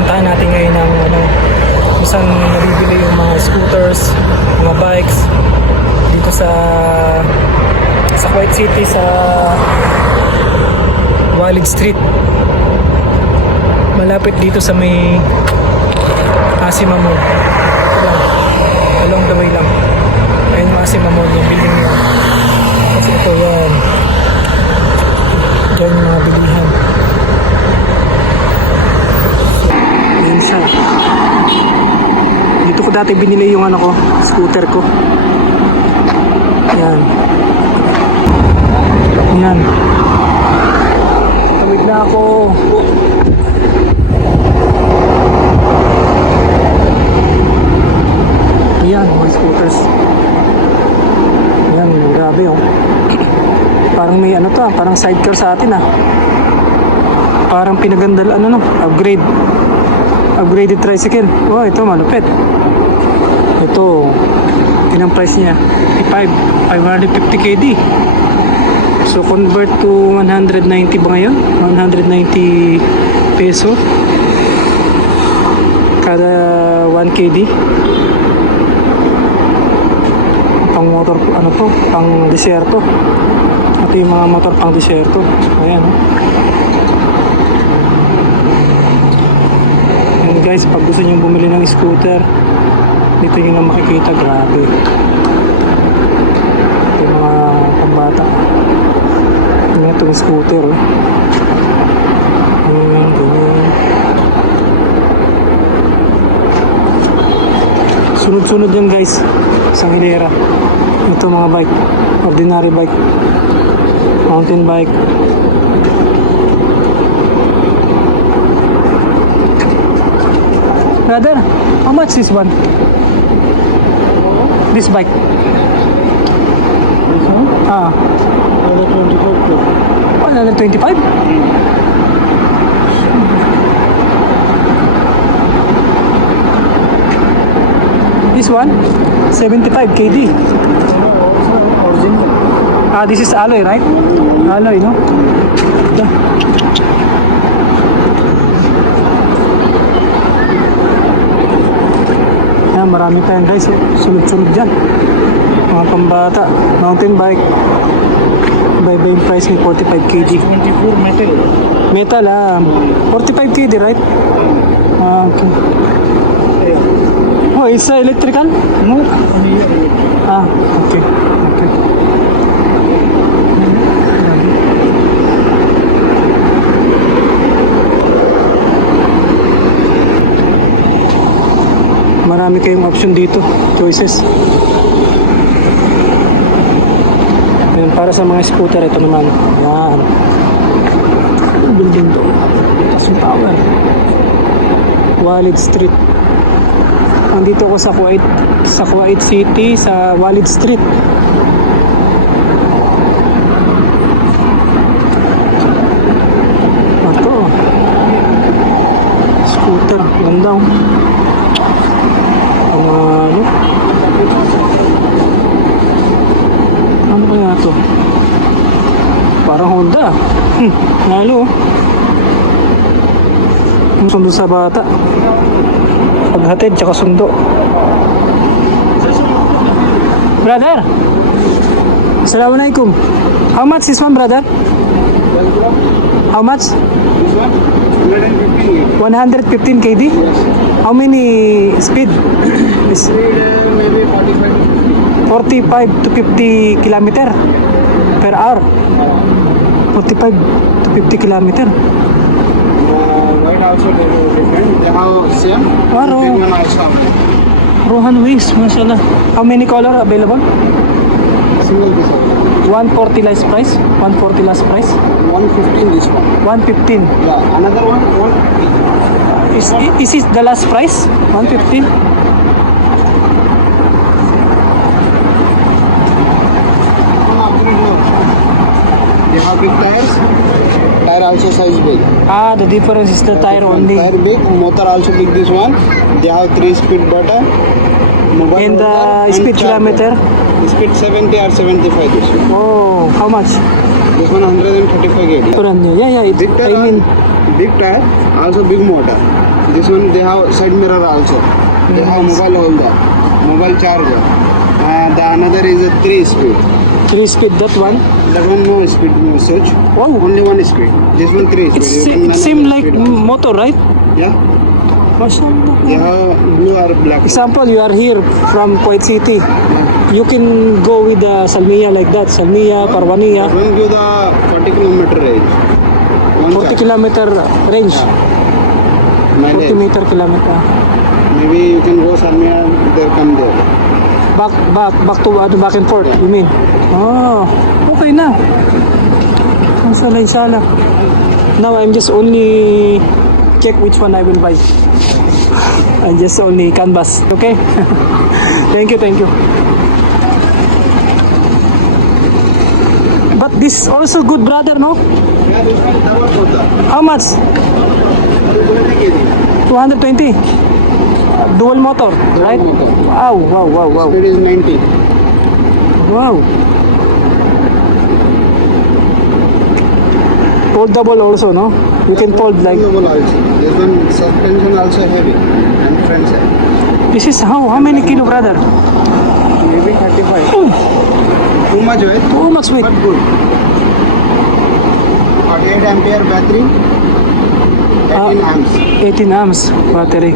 Puntahan natin ngayon ang kung saan nabibili yung mga scooters, mga bikes dito sa Kuwait City, sa Walid Street. Malapit dito sa may Asima Mall. Along the way lang. Ayun, Asima Mall, yung building yun. Kasi ito yan. Diyan yung mga bilihan. Yan siya. Dito ko dati binili yung scooter ko. Yan. Yan. Tawid na ako. Yan, mga scooters. Yan, grabe oh. Parang may parang sidecar sa atin ah. Parang pinagandal, upgraded tricycle. Oh, ito malupit. Ito, ilang price niya? 550 KD. So convert to 190 ba ngayon? 190 peso kada 1 KD. Pang motor, pang disyerto. Ito yung mga motor pang disyerto. Ayan Ayan guys, pag gusto nyo bumili ng scooter, dito nyo na makikita. Grabe. Ito yung mga pambata. Ito yung scooter ganyan. Sunod-sunod yan guys sa hilera. Ito mga bike, ordinary bike, mountain bike. Brother, how much this one? This bike? This one? Another 25? This one? 75 KD. This is alloy, right? Alloy, no? Ito. Yan, marami tayong guys. Sunod-sunod dyan. Mga pambata. Mountain bike. Iba-iba yung price ni 45 KD. 24 metal. Metal 45 KD, right? Okay. Oh, it's electrical? No. Okay. Marami kayong option dito, choices. Ayan, para sa mga scooter, ito naman. Ayan. Ang building to. Tasong Tower. Walid Street. Andito ako sa Kuwait City, sa Walid Street. Ito. Scooter. Ganda oh. Ano kaya to? Parang Honda. Lalo. Sundo sa bata. Paghatid tsaka sundo. Brother, Assalamualaikum. How much this one, brother? How much? 115 KD. How many speed? Maybe 45 to 50 kilometer per hour. 45 to 50 kilometer. white also different. They have same. Wow. One also. Rohan wings, mashallah. How many color available? Single piece. 140 last price. 140 last price. 115 this one. 115. Yeah, another one. Is it the last price? 115. They have big tires. Tire also size big. The difference is the tire only. Tire big, motor also big. This one. They have 3-speed button. Mobile And the order, speed charger. kilometer? Speed 70 or 75 this one. Oh, how much? This one 135 kg. Brand new. Yeah, Big tire, I mean, big tire, also big motor. This one they have side mirror also. They have mobile holder, mobile charger. The another is a 3 speed. 3-speed, that one. That one no speed, no such. Wow. Only 1 speed. This one 3 speed. It seems like motor, right? Yeah. Mashallah. They have blue or black. Example, you are here from Kuwait City. You can go with the Salmiya like that. Salmiya, Parwania. Going to the 40 kilometer range. 40 kilometer range. 40 Mileage. meter kilometer. Maybe you can go somewhere, there come there. Back and forth, you mean? Oh, okay na. Inshallah. Now I'm just only check which one I will buy. I just only canvas, okay? Thank you. But this also good, brother, no? Yeah, this one double holder. How much? 220. Dual motor, right? motor. Wow. Speed is 90. Wow. Foldable also, no? You can fold like... Foldable also. This one suspension also heavy and front side. This is how many kilo, brother? Maybe 35. Too much weight, Too much weight. but good. 48 ampere battery, 18 amps. 18 amps battery.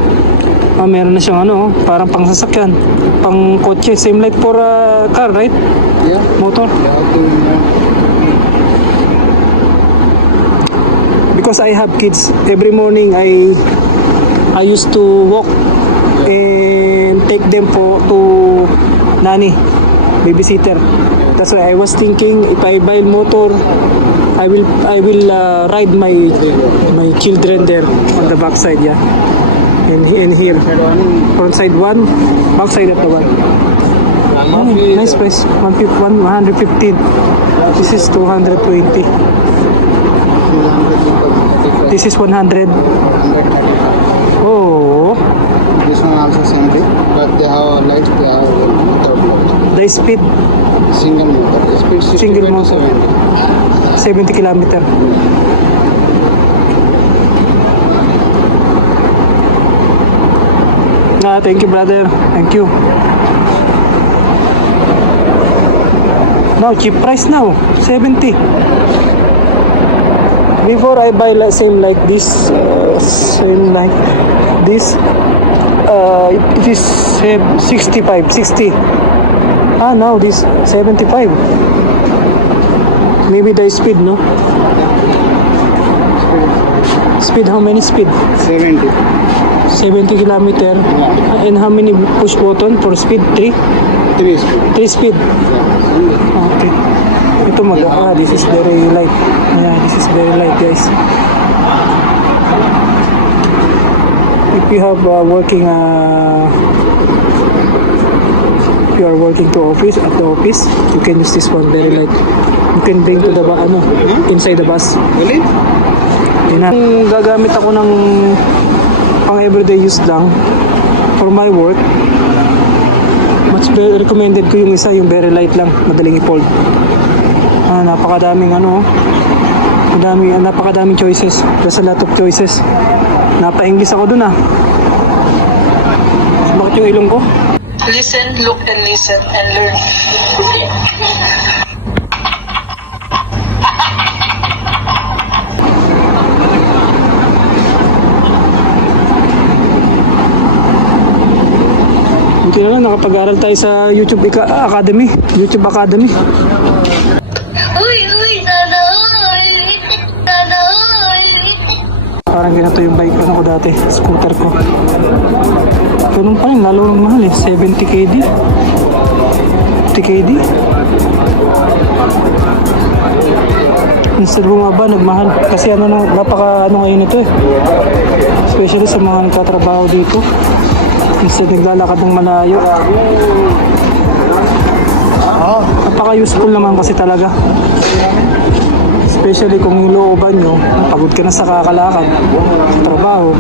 Meron na siyang ano, parang pang sasakyan. Pang kotse. Same like for car, right? Yeah. Motor. You have to, Because I have kids, every morning I used to walk and take them to nanny, babysitter. That's why I was thinking if I buy motor, I will ride my children there on the back side, yeah. And here, front side one, back side of the one. Oh, nice price, 115. This is 220. This is 100. Oh, this one also same thing, but they have lights, they have without light. the speed Single motor. Speed 65 Single to motor. 70. 70 kilometer. Thank you, brother. Thank you. Now, cheap price now. 70. Before I buy same like this, it is 65, 60. Now this 75. Maybe the speed, no? Speed, how many speed? 70. 70 kilometer. And how many push button for speed? 3? 3 speed. 3 speed. Yeah. Okay. Ito this is very light. Yeah, this is very light, guys. If you have if you are working at the office, you can use this one, very light. You can bring to the inside the bus. Really? Kung gagamit ako ng pang everyday use lang for my work, much better, recommended ko yung isa, yung very light lang, madaling i-fold. Napakadaming napakadaming choices. There's a lot of choices. Napa-English ako dun Bakit yung ilong ko? Listen, look, and listen, and learn. Buti na lang, nakapag-aral tayo sa YouTube Academy. YouTube Academy. Uy, sana all. Sana all. Parang ganito yung bike ko dati, scooter ko. Ganun pa rin, lalo mahal 70 KD. 50 KD. Instead bumaba, nagmahal. Kasi napaka ngayon ito Especially sa mga nagtatrabaho dito. Instead naglalakad ng malayo. Napaka-useful naman kasi talaga. Especially kung yung looban nyo, pagod ka na sa kakalakad, sa trabaho.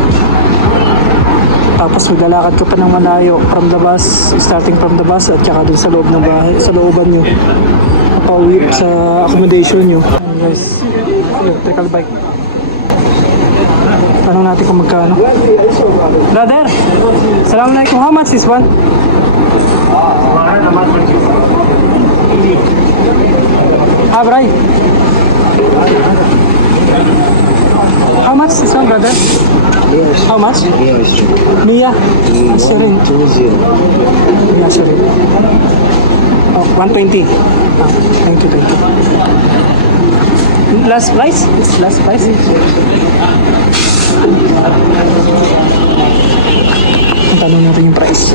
Tapos maglalakad ka pa ng malayo from the bus, starting from the bus at saka dun sa loob ng bahay, sa looban nyo. Pauwi sa accommodation nyo. Guys, electrical bike. Tanong natin kung magkano. Brother, Assalamualaikum. How much this one? Bray. How much this one, brother? How much? Mia. Sorry. Mia, sorry. Oh, 120. Ah, thank you, thank you. Last price? This last price? Tanong natin yung price.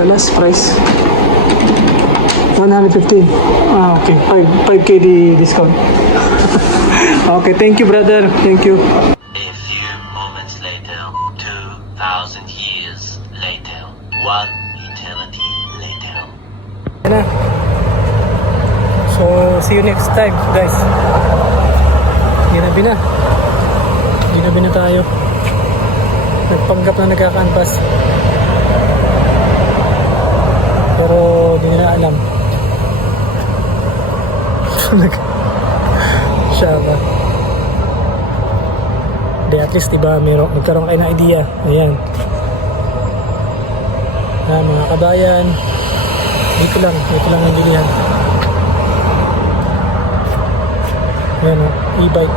The last price 150. Ah, okay. 5k the discount. Okay, thank you, brother. Thank you. A few moments later, 2,000 years later, one eternity later. Yan na. So, see you next time, guys. Ginabi na. Ginabi na tayo. Nagpanggap na nagka-canvas. Pero, di nila alam. Siya ba? Di, at least, diba, magkaroon kayo ng idea. Ayan. Mga kabayan. Dito lang ang bilihan. Ayan o, e-bike.